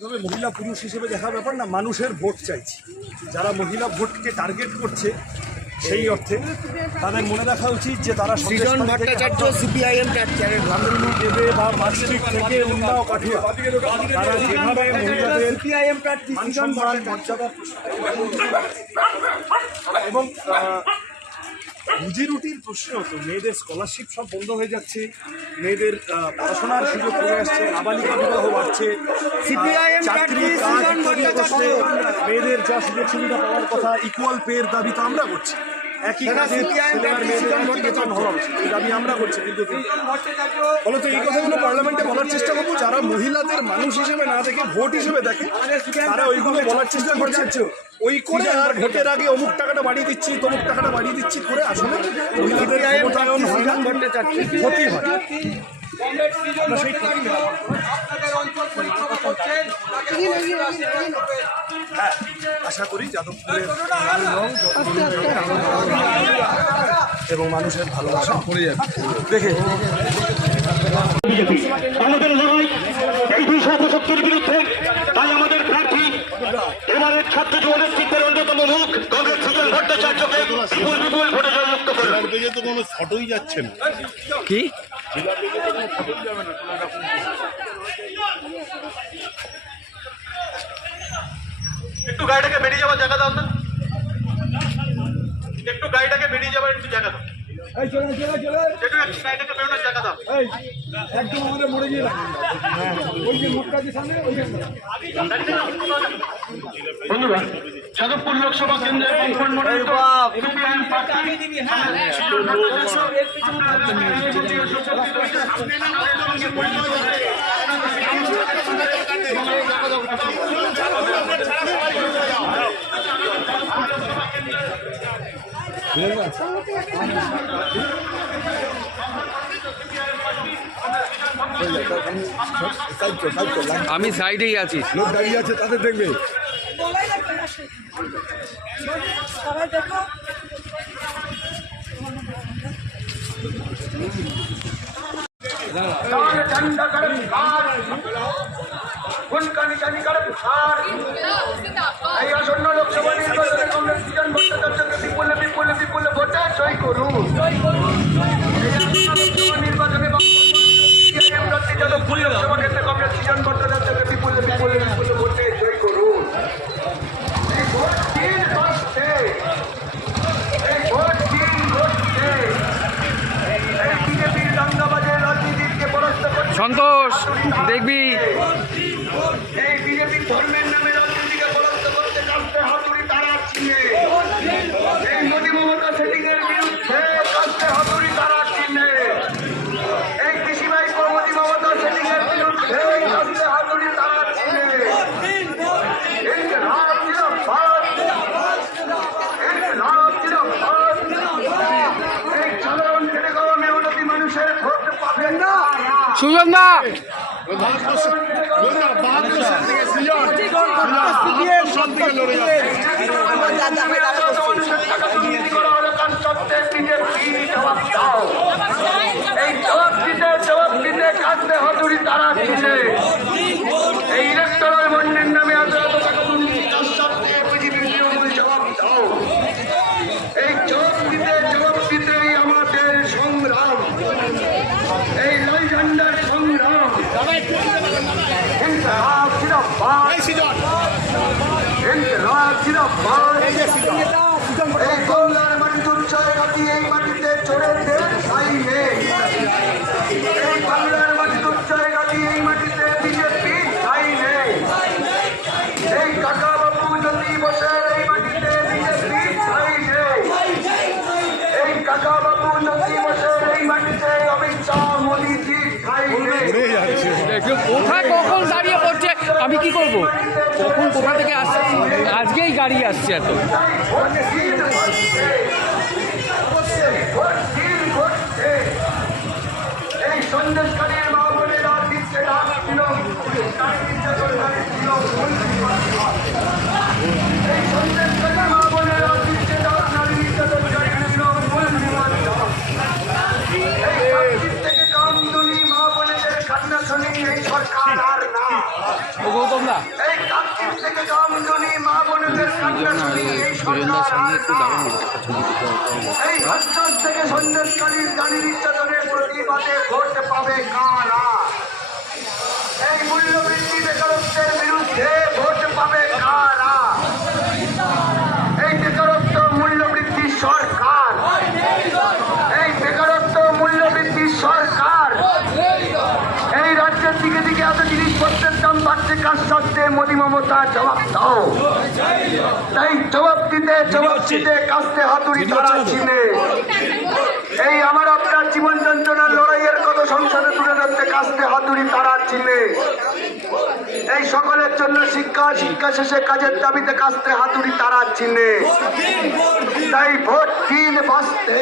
তবে মহিলা পুরুষ হিসেবে দেখা ব্যাপার না মানুষের ভোট চাইছি। যারা মহিলা ভোটকে টার্গেট করছে সেই অর্থে তাদের মনে রাখা উচিত যে তারা সৃজন ভট্টাচার্য সিপিআইএম দেবে বা মার্কস্ট্রিট থেকে উন্নাও কাঠিয়া তারা যেভাবে মহিলাদের সিপিআইএম মর্যাদা এবং রুজি রুটির প্রশ্ন তো মেয়েদের স্কলারশিপ সব বন্ধ হয়ে যাচ্ছে মেয়েদের পড়াশোনার সুযোগ কমে আসছে নাবালিকা বিবাহ বাড়ছে চাকরি কাজ। মেয়েদের যা সুযোগ সুবিধা পাওয়ার কথা ইকুয়াল পেয়ের দাবি তো আমরা করছি একই দাবি আমরা করছি কিন্তু ফলত এই কথাগুলো পার্লামেন্টে বলার চেষ্টা করব যারা মহিলাদের মানুষ হিসেবে না দেখে ভোট হিসেবে দেখে তারা ওইগুলো বলার চেষ্টা করছে। ওই করে আর ভোটের আগে অমুক টাকাটা বাড়িয়ে দিচ্ছি তমুক টাকাটা বাড়িয়ে দিচ্ছি করে আসলে মহিলাদের ক্ষমতায়ন হয় না। ক্ষতি হয়। আশা করি যাদবপুরের এবং মানুষের ভালোবাসা পড়ে যাবে। দেখে। আমাদের লড়াই এই দুইশো পঁচাত্তরের বিরুদ্ধে তাই আমাদের প্রার্থী এবারের ছাত্র যুব নেতৃত্বের অন্যতম মুখ কংগ্রেস সুজন ভট্টাচার্যকে বিপুল বিপুল ভোটে জয়যুক্ত করবেন তো কোনো ফটোই যাচ্ছে না। কি? গাড়িটাকে বেরিয়ে যাওয়ার জায়গা দাও তো একটু গাড়িটাকে বেরিয়ে যাওয়ার একটু জায়গা দাও দাও বন্ধুরা যাদবপুর লোকসভা কেন্দ্রের আমি সাইডেই আছি লোক দাঁড়িয়ে আছে তাদের দেখবে। এই আসন্ন লোকসভা নির্বাচনে কংগ্রেস বিপুলে ভোটে জয় করুন এই ভোট দিন হচ্ছে এই ভোট দিন হচ্ছে এই বিজেপির দাঙ্গাবাজের রাজনীতিকে পরাস্ত করছে সন্তোষ দেখবি এই বিজেপি ধর্মের নামে রাজনীতিকে পরাস্ত করতে কাস্তে হাতুড়ি তারা চিনে এই মোদী মমতা সেটিং এর বিরুদ্ধে কাস্তে হাতুড়ি তারা চিনে এই কৃষি ভাই মোদী মমতা সেটিং এর বিরুদ্ধে কাস্তে হাতুড়ি তারা চিনে এই যে রাম জিরাফাত এই যে রাম জিরাফাত এই সাধারণ খেটে খাওয়া মেহনতি মানুষের ভোট পাবেন না সুজন দা জবাব দিতে জবাব দিতে কাঁদতে হজুরি তারা দিলে এই ইলেকট্রাল বন্ডের নামে এত এত টাকা দুর্নীতি তার সাথে বিজেপি তৃণমূল জবাব দাও এই জবাব দিতে জবাব দিতেই আমাদের সংগ্রাম এই লই ঝান্ডার সংগ্রাম ইনকলাব জিন্দাবাদ ইনকলাব জিন্দাবাদ এই মাটি দুর্জয় রাতি এই আমি কি করব? কখন কোথা থেকে আসছে? আজকেই গাড়ি আসছে এত। এই। এই হাসপাতাল থেকে সন্দেশকারী নারী নির্যাতনের প্রতিবাদে ভোট পাবে কারা এই মূল্যবৃদ্ধি বেকারত্বের বিরুদ্ধে ভোট পাবে কারা এই বেকারত্ব মূল্যবৃদ্ধি সরকার এই বেকারত্ব মূল্যবৃদ্ধি সরকার এই রাজ্যের দিকে দিকে এত জিনিসপত্রের দাম বাড়ছে কার সাথে মমতা জবাব দাও। তাই জবাব দিতে জবাব দিতে কাস্তে হাতুড়ি তারা চিনে। এই আমার আপনার জীবন যন্ত্রণার লড়াইয়ের কথা সংসদে তুলে ধরতে কাস্তে হাতুড়ি তারা চিনে। এই সকলের জন্য শিক্ষা শিক্ষা শেষে কাজের দাবিতে কাস্তে হাতুড়ি তারা চিনে। তাই ভোট দিন বাঁচতে।